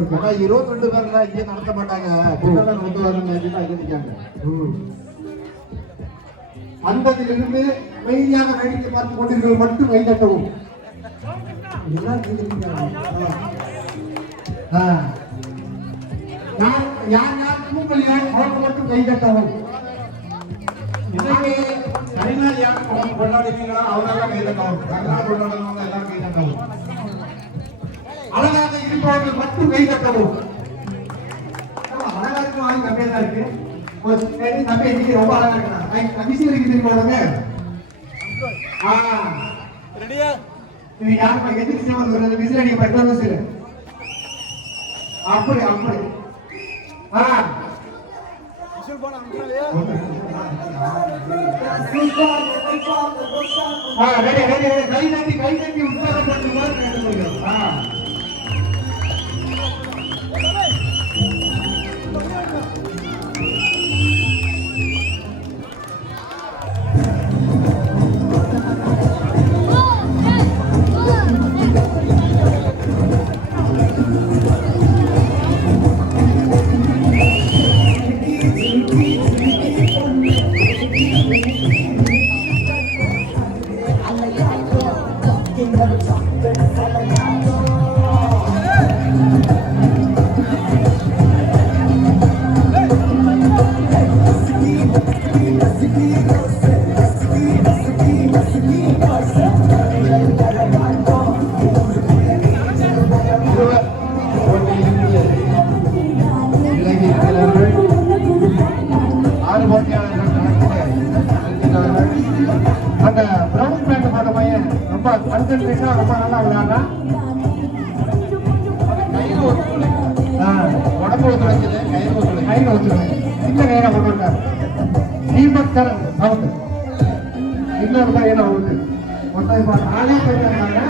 22 பேர்ல இங்கே நடத்த மாட்டாங்க. ஒத்து வரணும் இருக்காங்க. அந்ததிலிருந்து அமைதியாக வேடிக்கை பார்த்து கொண்டிருக்கிறது மட்டும் கைதட்டவும். யார் யார் கூப்பலியா அவங்க மட்டும் கைதட்டவும். இன்னைக்கு கரிநாள் யார் கொண்டாடுறீங்களா அவரெல்லாம் கைதட்டவும். கரிநாள் கொண்டாடுறவங்க எல்லாம் கைதட்டவும். அழகாக இருப்பவர்கள் மட்டும் கைதட்டவும். அழகா இருக்கும் ஆள் கம்மியா தான் இருக்கு. தம்பி இன்னைக்கு ரொம்ப அழகா இருக்கா விசில் இருக்கு போடுங்க. இது யாருப்பா எதிர்த்து விசில் அடிக்க பட்ட விசில் அப்படி அப்படி கை தட்டி உற்சாகப்படுத்தும். அந்த பிரவுன் பேண்ட் போட்ட பையன் ரொம்ப கான்சென்ட்ரேஷனா ரொம்ப நல்லா விளையாடுறான். உடம்பு ஒத்துழைச்சது கையில் ஒத்துழைச்சு சின்ன கையில கொண்டு வந்தார். தீபக் சரண் அவுட். இன்னொரு பையனை அவுட். மொத்தம் இப்போ 4 பேர் இருந்தாங்க.